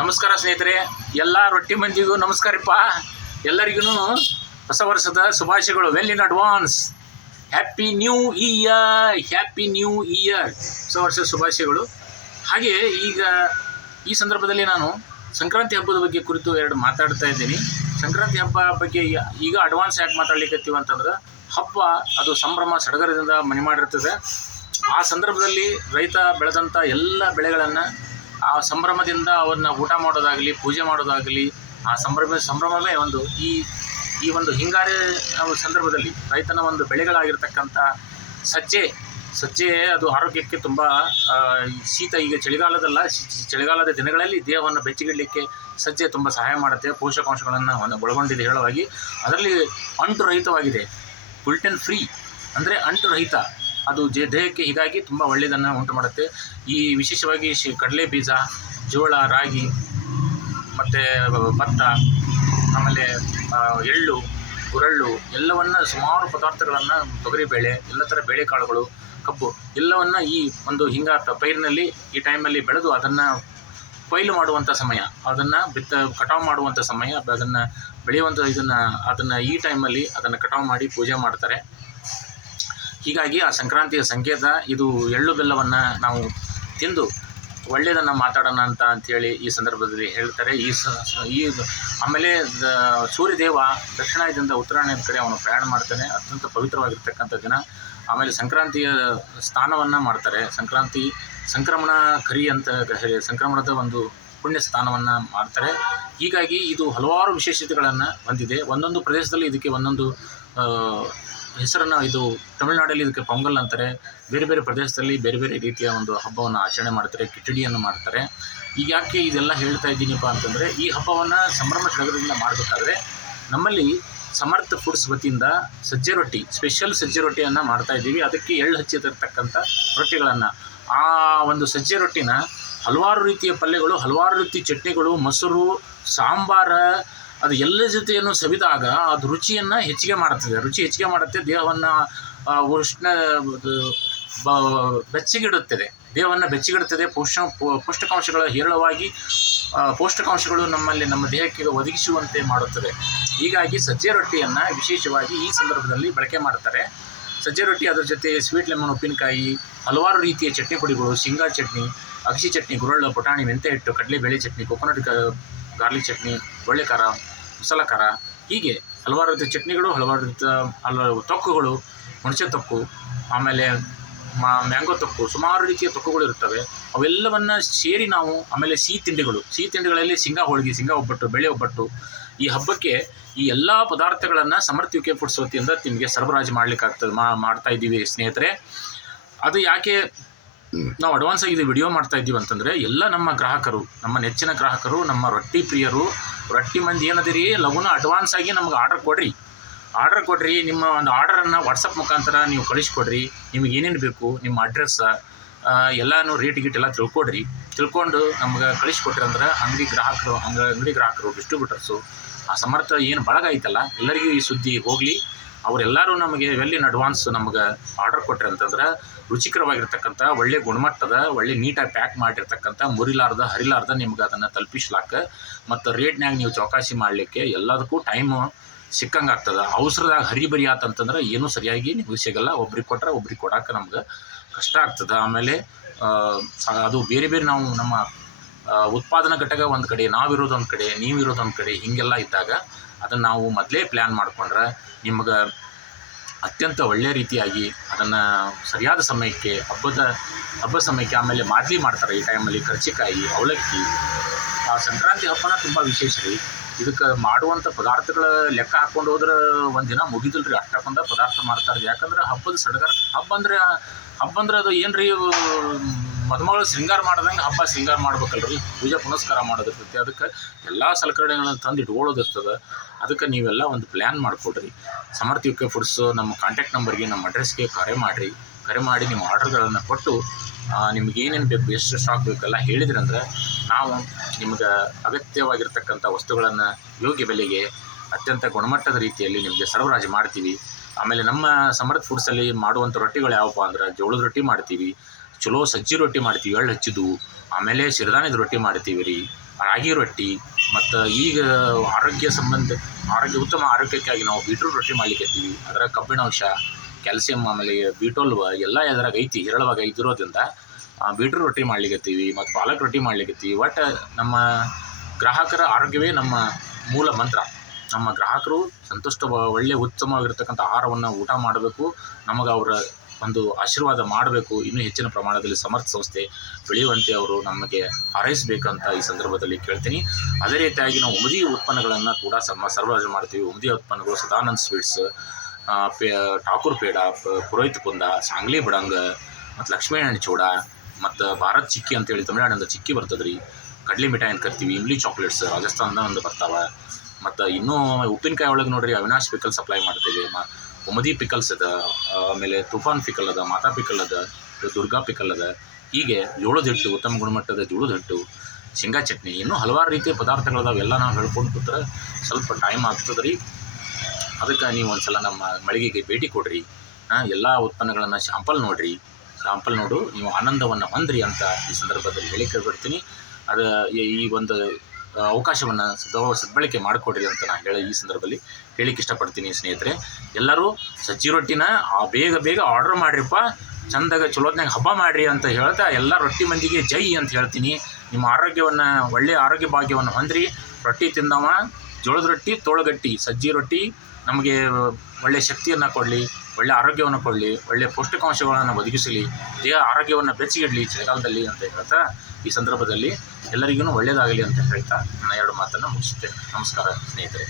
ನಮಸ್ಕಾರ ಸ್ನೇಹಿತರೆ, ಎಲ್ಲ ರೊಟ್ಟಿ ಮಂದಿಗೂ ನಮಸ್ಕಾರಪ್ಪ. ಎಲ್ಲರಿಗೂ ಹೊಸ ವರ್ಷದ ಶುಭಾಶಯಗಳು. Well in advance happy new year, happy new year, ಹೊಸ ವರ್ಷದ ಶುಭಾಶಯಗಳು. ಹಾಗೆ ಈಗ ಈ ಸಂದರ್ಭದಲ್ಲಿ ನಾನು ಸಂಕ್ರಾಂತಿ ಹಬ್ಬದ ಬಗ್ಗೆ ಕುರಿತು ಎರಡು ಮಾತಾಡ್ತಾ ಇದ್ದೀನಿ. ಸಂಕ್ರಾಂತಿ ಹಬ್ಬ ಬಗ್ಗೆ ಈಗ ಅಡ್ವಾನ್ಸ್ ಯಾಕೆ ಮಾತಾಡ್ಲಿಕ್ಕತ್ತೀವಿ ಅಂತಂದ್ರೆ, ಹಬ್ಬ ಅದು ಸಂಭ್ರಮ ಸಡಗರದಿಂದ ಮನೆ ಮಾಡಿರ್ತದೆ. ಆ ಸಂದರ್ಭದಲ್ಲಿ ರೈತ ಬೆಳೆದಂಥ ಎಲ್ಲ ಬೆಳೆಗಳನ್ನು ಆ ಸಂಭ್ರಮದಿಂದ ಅವನ್ನ ಊಟ ಮಾಡೋದಾಗಲಿ, ಪೂಜೆ ಮಾಡೋದಾಗಲಿ, ಆ ಸಂಭ್ರಮವೇ ಒಂದು ಈ ಒಂದು ಹಿಂಗಾರಿ ಸಂದರ್ಭದಲ್ಲಿ ರೈತನ ಒಂದು ಬೆಳೆಗಳಾಗಿರ್ತಕ್ಕಂಥ ಸಜ್ಜೆ ಅದು ಆರೋಗ್ಯಕ್ಕೆ ತುಂಬ ಶೀತ, ಈಗ ಚಳಿಗಾಲದ ದಿನಗಳಲ್ಲಿ ದೇಹವನ್ನು ಬೆಚ್ಚಗಿಡಲಿಕ್ಕೆ ಸಜ್ಜೆ ತುಂಬ ಸಹಾಯ ಮಾಡುತ್ತೆ. ಪೋಷಕಾಂಶಗಳನ್ನು ಒಳಗೊಂಡಿದೆ ಹೇಳುವಾಗಿ. ಅದರಲ್ಲಿ ಅಂಟು ರಹಿತವಾಗಿದೆ, ಗ್ಲುಟೆನ್ ಫ್ರೀ ಅಂದರೆ ಅಂಟು ರಹಿತ. ಅದು ದೇಹಕ್ಕೆ ಹೀಗಾಗಿ ತುಂಬ ಒಳ್ಳೆಯದನ್ನು ಉಂಟು ಮಾಡುತ್ತೆ. ಈ ವಿಶೇಷವಾಗಿ ಕಡಲೆ ಬೀಜ, ಜೋಳ, ರಾಗಿ ಮತ್ತು ಭತ್ತ, ಆಮೇಲೆ ಎಳ್ಳು, ಗುರಳ್ಳು ಎಲ್ಲವನ್ನು ಸುಮಾರು ಪದಾರ್ಥಗಳನ್ನು, ತೊಗರಿಬೇಳೆ, ಎಲ್ಲ ಥರ ಬೇಳೆಕಾಳುಗಳು, ಕಬ್ಬು ಎಲ್ಲವನ್ನು ಈ ಒಂದು ಪೈರಿನಲ್ಲಿ ಈ ಟೈಮಲ್ಲಿ ಬೆಳೆದು ಅದನ್ನು ಕೊಯ್ಲು ಮಾಡುವಂಥ ಸಮಯ, ಅದನ್ನು ಕಟಾವು ಮಾಡುವಂಥ ಸಮಯ, ಅದನ್ನು ಬೆಳೆಯುವಂಥ ಅದನ್ನು ಈ ಟೈಮಲ್ಲಿ ಅದನ್ನು ಕಟಾವು ಮಾಡಿ ಪೂಜೆ ಮಾಡ್ತಾರೆ. ಹೀಗಾಗಿ ಆ ಸಂಕ್ರಾಂತಿಯ ಸಂಕೇತ ಇದು. ಎಳ್ಳು ಬೆಲ್ಲವನ್ನು ನಾವು ತಿಂದು ಒಳ್ಳೆಯದನ್ನು ಮಾತಾಡೋಣ ಅಂಥೇಳಿ ಈ ಸಂದರ್ಭದಲ್ಲಿ ಹೇಳ್ತಾರೆ. ಆಮೇಲೆ ಸೂರ್ಯದೇವ ದಕ್ಷಿಣಾಯದಿಂದ ಉತ್ತರಾಯಣದ ಕಡೆ ಅವನು ಪ್ರಯಾಣ ಮಾಡ್ತಾನೆ. ಅತ್ಯಂತ ಪವಿತ್ರವಾಗಿರ್ತಕ್ಕಂಥ ದಿನ. ಆಮೇಲೆ ಸಂಕ್ರಾಂತಿಯ ಸ್ನಾನವನ್ನು ಮಾಡ್ತಾರೆ. ಸಂಕ್ರಮಣ ಕರಿ ಅಂತ ಹೇಳಿ ಸಂಕ್ರಮಣದ ಒಂದು ಪುಣ್ಯ ಸ್ನಾನವನ್ನು ಮಾಡ್ತಾರೆ. ಹೀಗಾಗಿ ಇದು ಹಲವಾರು ವಿಶೇಷತೆಗಳನ್ನು ಹೊಂದಿದೆ. ಒಂದೊಂದು ಪ್ರದೇಶದಲ್ಲಿ ಇದಕ್ಕೆ ಒಂದೊಂದು ಹೆಸರನ್ನು, ಇದು ತಮಿಳುನಾಡಲ್ಲಿ ಇದಕ್ಕೆ ಪೊಂಗಲ್ ಅಂತಾರೆ. ಬೇರೆ ಬೇರೆ ಪ್ರದೇಶದಲ್ಲಿ ಬೇರೆ ಬೇರೆ ರೀತಿಯ ಒಂದು ಹಬ್ಬವನ್ನು ಆಚರಣೆ ಮಾಡ್ತಾರೆ, ಕಿಚಡಿಯನ್ನು ಮಾಡ್ತಾರೆ. ಈಗ ಯಾಕೆ ಇದೆಲ್ಲ ಹೇಳ್ತಾ ಇದ್ದೀನಿಪ್ಪ ಅಂತಂದರೆ, ಈ ಹಬ್ಬವನ್ನು ಸಂಭ್ರಮ ಸಡಗರದಿಂದ ಮಾಡಬೇಕಾದ್ರೆ ನಮ್ಮಲ್ಲಿ ಸಮರ್ಥ ಫುಡ್ಸ್ ವತಿಯಿಂದ ಸಜ್ಜೆ ರೊಟ್ಟಿ, ಸ್ಪೆಷಲ್ ಸಜ್ಜೆ ರೊಟ್ಟಿಯನ್ನು ಮಾಡ್ತಾಯಿದ್ದೀವಿ. ಅದಕ್ಕೆ ಎಳ್ಳು ಹಚ್ಚಿರ್ತಕ್ಕಂಥ ರೊಟ್ಟಿಗಳನ್ನು, ಆ ಒಂದು ಸಜ್ಜೆ ರೊಟ್ಟಿನ ಹಲವಾರು ರೀತಿಯ ಪಲ್ಯಗಳು, ಹಲವಾರು ರೀತಿ ಚಟ್ನಿಗಳು, ಮೊಸರು, ಸಾಂಬಾರ, ಅದು ಎಲ್ಲ ಜೊತೆಯನ್ನು ಸವಿದಾಗ ಅದು ರುಚಿಯನ್ನು ಹೆಚ್ಚಿಗೆ ಮಾಡುತ್ತೆ. ದೇಹವನ್ನು ಬೆಚ್ಚಗಿಡುತ್ತದೆ. ಪೌಷ್ಟಿಕಾಂಶಗಳ ಹೇರಳವಾಗಿ ಪೌಷ್ಟಿಕಾಂಶಗಳು ನಮ್ಮ ದೇಹಕ್ಕೆ ಒದಗಿಸುವಂತೆ ಮಾಡುತ್ತದೆ. ಹೀಗಾಗಿ ಸಜ್ಜೆ ರೊಟ್ಟಿಯನ್ನು ವಿಶೇಷವಾಗಿ ಈ ಸಂದರ್ಭದಲ್ಲಿ ಬಳಕೆ ಮಾಡ್ತಾರೆ. ಸಜ್ಜೆ ರೊಟ್ಟಿ, ಅದರ ಜೊತೆ ಸ್ವೀಟ್ ಲೆಮನ್ ಉಪ್ಪಿನಕಾಯಿ, ಹಲವಾರು ರೀತಿಯ ಚಟ್ನಿ ಪುಡಿಗಳು, ಶೇಂಗಾ ಚಟ್ನಿ, ಅಗಸಿ ಚಟ್ನಿ, ಗುರಳ್ಳು, ಪುಟಾಣಿ, ಮೆಂತ್ಯ ಹಿಟ್ಟು, ಕಡಲೆಬೇಳೆ ಚಟ್ನಿ, ಕೊಕೊನಟ್ ಗಾರ್ಲಿಕ್ ಚಟ್ನಿ, ಒಳ್ಳೆ ಖಾರ, ಮಸಾಲ ಖಾರ, ಹೀಗೆ ಹಲವಾರು ರೀತಿಯ ಚಟ್ನಿಗಳು, ಹಲವಾರು ರೀತಿಯ ತೊಕ್ಕುಗಳು, ಹುಣಸೆ ತೊಕ್ಕು, ಆಮೇಲೆ ಮ್ಯಾಂಗೋ ತೊಕ್ಕು, ಸುಮಾರು ರೀತಿಯ ತೊಕ್ಕುಗಳು ಇರ್ತವೆ. ಅವೆಲ್ಲವನ್ನು ಸೇರಿ ನಾವು, ಆಮೇಲೆ ಸಿಹಿ ತಿಂಡಿಗಳಲ್ಲಿ ಶೇಂಗಾ ಹೋಳಿಗೆ, ಶೇಂಗಾ ಒಬ್ಬಟ್ಟು, ಬೇಳೆ ಒಬ್ಬಟ್ಟು, ಈ ಹಬ್ಬಕ್ಕೆ ಈ ಎಲ್ಲ ಪದಾರ್ಥಗಳನ್ನು ಸಮರ್ಥ ಯುಕೆ ಫುಡ್ಸ್ ವತಿಯಿಂದ ನಿಮಗೆ ಸರಬರಾಜು ಮಾಡ್ತಾ ಇದ್ದೀವಿ ಸ್ನೇಹಿತರೆ. ಅದು ಯಾಕೆ ನಾವು ಅಡ್ವಾನ್ಸ್ ಆಗಿ ಇದು ವಿಡಿಯೋ ಮಾಡ್ತಾ ಇದ್ದೀವಿ ಅಂತಂದರೆ, ಎಲ್ಲ ನಮ್ಮ ಗ್ರಾಹಕರು, ನಮ್ಮ ನೆಚ್ಚಿನ ಗ್ರಾಹಕರು, ನಮ್ಮ ರೊಟ್ಟಿ ಪ್ರಿಯರು, ರೊಟ್ಟಿ ಮಂದಿ ಏನದಿರಿ, ಲಘುನ ಅಡ್ವಾನ್ಸ್ ಆಗಿ ನಮ್ಗೆ ಆರ್ಡರ್ ಕೊಡ್ರಿ. ನಿಮ್ಮ ಒಂದು ಆರ್ಡರನ್ನು ವಾಟ್ಸಪ್ ಮುಖಾಂತರ ನೀವು ಕಳಿಸ್ಕೊಡ್ರಿ. ನಿಮಗೆ ಏನೇನು ಬೇಕು, ನಿಮ್ಮ ಅಡ್ರೆಸ್ ಎಲ್ಲನೂ ರೇಟ್ ಎಲ್ಲ ತಿಳ್ಕೊಂಡು ನಮ್ಗೆ ಕಳಿಸ್ಕೊಟ್ರಿ ಅಂದ್ರೆ ಅಂಗಡಿ ಗ್ರಾಹಕರು, ಡಿಸ್ಟ್ರಿಬ್ಯೂಟರ್ಸು, ಆ ಸಮರ್ಥ ಏನು ಬಳಗ ಐತಲ್ಲ, ಎಲ್ಲರಿಗೂ ಈ ಸುದ್ದಿ ಹೋಗಲಿ. ಅವರೆಲ್ಲರೂ ನಮಗೆ ವೆಲ್ ಇನ್ ಅಡ್ವಾನ್ಸ್ ನಮ್ಗೆ ಆರ್ಡರ್ ಕೊಟ್ರಿ ಅಂತಂದ್ರೆ, ರುಚಿಕರವಾಗಿರ್ತಕ್ಕಂಥ, ಒಳ್ಳೆ ಗುಣಮಟ್ಟದ, ಒಳ್ಳೆ ನೀಟಾಗಿ ಪ್ಯಾಕ್ ಮಾಡಿರ್ತಕ್ಕಂಥ, ಹರಿಲಾರ್ದ ನಿಮ್ಗೆ ಅದನ್ನು ತಲುಪಿಸ್ಲಾಕ ಮತ್ತು ರೇಟ್ನಾಗ ನೀವು ಚೌಕಾಸಿ ಮಾಡಲಿಕ್ಕೆ ಎಲ್ಲದಕ್ಕೂ ಟೈಮು ಸಿಕ್ಕಂಗೆ ಆಗ್ತದೆ. ಅವಸರದಾಗ ಹರಿಬರಿ ಆತಂತಂದ್ರೆ ಏನೂ ಸರಿಯಾಗಿ ನಿಮಗೆ ಸಿಗಲ್ಲ. ಒಬ್ರಿಗೆ ಕೊಟ್ಟರೆ ಒಬ್ರಿಗೆ ಕೊಡೋಕೆ ನಮ್ಗೆ ಕಷ್ಟ ಆಗ್ತದೆ. ಆಮೇಲೆ ಅದು ಬೇರೆ ನಾವು ನಮ್ಮ ಉತ್ಪಾದನಾ ಘಟಕ ಒಂದು ಕಡೆ, ನಾವಿರೋದು ಒಂದು ಕಡೆ, ನೀವಿರೋದು ಒಂದು ಕಡೆ, ಹೀಗೆಲ್ಲ ಇದ್ದಾಗ ಅದನ್ನು ನಾವು ಮೊದಲೇ ಪ್ಲ್ಯಾನ್ ಮಾಡಿಕೊಂಡ್ರೆ ನಿಮ್ಗೆ ಅತ್ಯಂತ ಒಳ್ಳೆಯ ರೀತಿಯಾಗಿ ಅದನ್ನು ಸರಿಯಾದ ಸಮಯಕ್ಕೆ, ಹಬ್ಬ ಸಮಯಕ್ಕೆ. ಆಮೇಲೆ ಮಾದಲಿ ಮಾಡ್ತಾರೆ ಈ ಟೈಮಲ್ಲಿ, ಕರ್ಚಿಕಾಯಿ, ಅವಲಕ್ಕಿ. ಆ ಸಂಕ್ರಾಂತಿ ಹಬ್ಬನ ತುಂಬ ವಿಶೇಷ ರೀ. ಇದಕ್ಕೆ ಮಾಡುವಂಥ ಪದಾರ್ಥಗಳ ಲೆಕ್ಕ ಹಾಕ್ಕೊಂಡು ಹೋದ್ರೆ ಒಂದಿನ ಮುಗಿದಿಲ್ಲ ರೀ, ಅಷ್ಟಕ್ಕೊಂದ ಪದಾರ್ಥ ಮಾಡ್ತಾರೆ. ಯಾಕಂದ್ರೆ ಹಬ್ಬದ ಸಡಗರ, ಹಬ್ಬ ಅಂದ್ರೆ ಅದು ಏನು ರೀ, ಮದುಮಗಳು ಶೃಂಗಾರ ಮಾಡ್ದಂಗೆ ಹಬ್ಬ ಶೃಂಗಾರ ಮಾಡ್ಬೇಕಲ್ರಿ, ಪೂಜೆ ಪುನಸ್ಕಾರ ಮಾಡೋದಿರ್ತೈತಿ. ಅದಕ್ಕೆ ಎಲ್ಲ ಸಲಕರಣೆಗಳನ್ನು ತಂದು ಇಟ್ಕೊಳ್ಳೋದಿರ್ತದೆ. ಅದಕ್ಕೆ ನೀವೆಲ್ಲ ಒಂದು ಪ್ಲ್ಯಾನ್ ಮಾಡಿಕೊಡ್ರಿ. ಸಮರ್ಥ ಯುಕೆ ಫುಡ್ಸು ನಮ್ಮ ಕಾಂಟ್ಯಾಕ್ಟ್ ನಂಬರ್ಗೆ, ನಮ್ಮ ಅಡ್ರೆಸ್ಗೆ ಕರೆ ಮಾಡಿ ನಿಮ್ಮ ಆರ್ಡರ್ಗಳನ್ನು ಕೊಟ್ಟು ನಿಮ್ಗೆ ಏನೇನು ಬೇಕು, ಎಷ್ಟು ಸ್ಟಾಕ್ ಬೇಕೆಲ್ಲ ಹೇಳಿದ್ರಂದ್ರೆ ನಾವು ನಿಮ್ಗೆ ಅಗತ್ಯವಾಗಿರ್ತಕ್ಕಂಥ ವಸ್ತುಗಳನ್ನು ಯೋಗ್ಯ ಬೆಲೆಗೆ ಅತ್ಯಂತ ಗುಣಮಟ್ಟದ ರೀತಿಯಲ್ಲಿ ನಿಮಗೆ ಸರಬರಾಜು ಮಾಡ್ತೀವಿ. ಆಮೇಲೆ ನಮ್ಮ ಸಮರ್ಥ ಫುಡ್ಸಲ್ಲಿ ಮಾಡುವಂಥ ರೊಟ್ಟಿಗಳು ಯಾವಪ್ಪ ಅಂದ್ರೆ, ಜೋಳದ ರೊಟ್ಟಿ ಮಾಡ್ತೀವಿ, ಚಲೋ ಸಜ್ಜಿ ರೊಟ್ಟಿ ಮಾಡ್ತೀವಿ, ಎಳ್ಳು ಹಚ್ಚಿದ್ದು. ಆಮೇಲೆ ಸಿರಿಧಾನ್ಯದ ರೊಟ್ಟಿ ಮಾಡ್ತೀವಿ ರೀ, ರಾಗಿ ರೊಟ್ಟಿ, ಮತ್ತು ಈಗ ಆರೋಗ್ಯ ಉತ್ತಮ ಆರೋಗ್ಯಕ್ಕಾಗಿ ನಾವು ಬೀಟ್ರೂಟ್ ರೊಟ್ಟಿ ಮಾಡ್ಲಿಕ್ಕತ್ತೀವಿ. ಅದರ ಕಬ್ಬಿಣಾಂಶ, ಕ್ಯಾಲ್ಸಿಯಂ, ಆಮೇಲೆ ಬಿ12 ಎಲ್ಲ ಎದ್ರಾಗ ಐತಿ, ಹೇರಳವಾಗಿ ಇದಿರೋದ್ರಿಂದ ಬೀಟ್ರೂಟ್ ರೊಟ್ಟಿ ಮಾಡ್ಲಿಕ್ಕತ್ತೀವಿ ಮತ್ತು ಪಾಲಕ್ ರೊಟ್ಟಿ ಮಾಡ್ಲಿಕ್ಕತ್ತೀವಿ. ಒಟ್ಟು ನಮ್ಮ ಗ್ರಾಹಕರ ಆರೋಗ್ಯವೇ ನಮ್ಮ ಮೂಲ ಮಂತ್ರ. ನಮ್ಮ ಗ್ರಾಹಕರು ಒಳ್ಳೆಯ ಉತ್ತಮವಾಗಿರ್ತಕ್ಕಂಥ ಆಹಾರವನ್ನು ಊಟ ಮಾಡಬೇಕು, ನಮಗೆ ಅವರ ಒಂದು ಆಶೀರ್ವಾದ ಮಾಡಬೇಕು, ಇನ್ನೂ ಹೆಚ್ಚಿನ ಪ್ರಮಾಣದಲ್ಲಿ ಸಮರ್ಥ ಸಂಸ್ಥೆ ಬೆಳೆಯುವಂತೆ ಅವರು ನಮಗೆ ಹಾರೈಸಬೇಕಂತ ಈ ಸಂದರ್ಭದಲ್ಲಿ ಕೇಳ್ತೀನಿ. ಅದೇ ರೀತಿಯಾಗಿ ನಾವು ಉಮದಿ ಉತ್ಪನ್ನಗಳನ್ನು ಕೂಡ ಸರಬರಾಜು ಮಾಡ್ತೀವಿ. ಉಮದಿ ಉತ್ಪನ್ನಗಳು ಸದಾನಂದ್ ಸ್ವೀಟ್ಸ್, ಠಾಕೂರ್ ಪೇಡ, ಪುರೋಹಿತ್ ಕುಂದ, ಸಾಂಗ್ಲಿ ಬಡಂಗ, ಮತ್ತು ಲಕ್ಷ್ಮೀನಾರಾಯಣ ಚೂಡ, ಮತ್ತು ಭಾರತ್ ಚಿಕ್ಕಿ ಅಂತೇಳಿ ತಮಿಳ್ನಾಡಿಂದ ಚಿಕ್ಕಿ ಬರ್ತದೆ ರೀ. ಕಡ್ಲಿ ಮಿಠಾಯಿ ಅಂತ ಕರಿತೀವಿ. ಇಮ್ಲಿ ಚಾಕ್ಲೇಟ್ಸ್ ರಾಜಸ್ಥಾನದ ಒಂದು ಬರ್ತಾವೆ. ಮತ್ತು ಇನ್ನೂ ಉಪ್ಪಿನಕಾಯಿ ಒಳಗೆ ನೋಡಿರಿ ಅವಿನಾಶ್ ಪಿಕಲ್ ಸಪ್ಲೈ ಮಾಡ್ತೀವಿ. ಉಮದಿ ಪಿಕಲ್ಸ್ ಅದ, ಆಮೇಲೆ ತುಫಾನ್ ಪಿಕಲ್ ಅದ, ಮಾತಾ ಪಿಕಲ್ ಅದ, ದುರ್ಗಾ ಪಿಕಲ್ ಅದ. ಹೀಗೆ ಜೋಳದ ಹಿಟ್ಟು, ಉತ್ತಮ ಗುಣಮಟ್ಟದ ಜೋಳದ ಹಿಟ್ಟು, ಶೇಂಗಾ ಚಟ್ನಿ, ಇನ್ನೂ ಹಲವಾರು ರೀತಿಯ ಪದಾರ್ಥಗಳದಾವೆಲ್ಲ ನಾವು ಹೇಳ್ಕೊಂಡು ಕೂತ್ರೆ ಸ್ವಲ್ಪ ಟೈಮ್ ಆಗ್ತದೆ ರೀ. ಅದಕ್ಕೆ ನೀವು ಒಂದು ಸಲ ನಮ್ಮ ಮಳಿಗೆಗೆ ಭೇಟಿ ಕೊಡಿರಿ. ಎಲ್ಲ ಉತ್ಪನ್ನಗಳನ್ನು ಶಾಂಪಲ್ ನೋಡಿರಿ, ಶಾಂಪಲ್ ನೋಡು ನೀವು ಆನಂದವನ್ನು ಹೊಂದ್ರಿ ಅಂತ ಈ ಸಂದರ್ಭದಲ್ಲಿ ಹೇಳಿಕೆ ಬಿಡ್ತೀನಿ. ಅದು ಈ ಒಂದು ಅವಕಾಶವನ್ನು ಸದ್ಬಳಕೆ ಮಾಡಿಕೊಡ್ರಿ ಅಂತ ನಾನು ಈ ಸಂದರ್ಭದಲ್ಲಿ ಹೇಳಿಕ್ಕೆ ಇಷ್ಟಪಡ್ತೀನಿ. ಸ್ನೇಹಿತರೆ, ಎಲ್ಲರೂ ಸಜ್ಜಿ ರೊಟ್ಟಿನ ಬೇಗ ಆರ್ಡ್ರ್ ಮಾಡಿರಿಪ್ಪ, ಚಂದಾಗ ಚಲೋತ್ನಾಗ ಹಬ್ಬ ಮಾಡಿರಿ ಅಂತ ಹೇಳ್ತಾ ಎಲ್ಲ ರೊಟ್ಟಿ ಮಂದಿಗೆ ಜೈ ಅಂತ ಹೇಳ್ತೀನಿ. ನಿಮ್ಮ ಆರೋಗ್ಯವನ್ನು, ಒಳ್ಳೆಯ ಆರೋಗ್ಯ ಭಾಗ್ಯವನ್ನು ಹೊಂದ್ರಿ. ರೊಟ್ಟಿ ತಿಂದವ ಜೋಳದ ರೊಟ್ಟಿ ತೋಳಗಟ್ಟಿ, ಸಜ್ಜಿ ರೊಟ್ಟಿ ನಮಗೆ ಒಳ್ಳೆಯ ಶಕ್ತಿಯನ್ನು ಕೊಡಲಿ, ಒಳ್ಳೆಯ ಆರೋಗ್ಯವನ್ನು ಕೊಡಲಿ, ಒಳ್ಳೆಯ ಪೌಷ್ಟಿಕಾಂಶಗಳನ್ನು ಒದಗಿಸಲಿ, ದೇಹ ಆರೋಗ್ಯವನ್ನು ಬೆಚ್ಚಗಿಡಲಿ ಚಳಿಗಾಲದಲ್ಲಿ ಅಂತ ಹೇಳ್ತಾ ಈ ಸಂದರ್ಭದಲ್ಲಿ ಎಲ್ಲರಿಗೂ ಒಳ್ಳೆಯದಾಗಲಿ ಅಂತ ಹೇಳ್ತಾ ನನ್ನ 2 ಮಾತನ್ನು ಮುಗಿಸುತ್ತೇನೆ. ನಮಸ್ಕಾರ ಸ್ನೇಹಿತರೆ.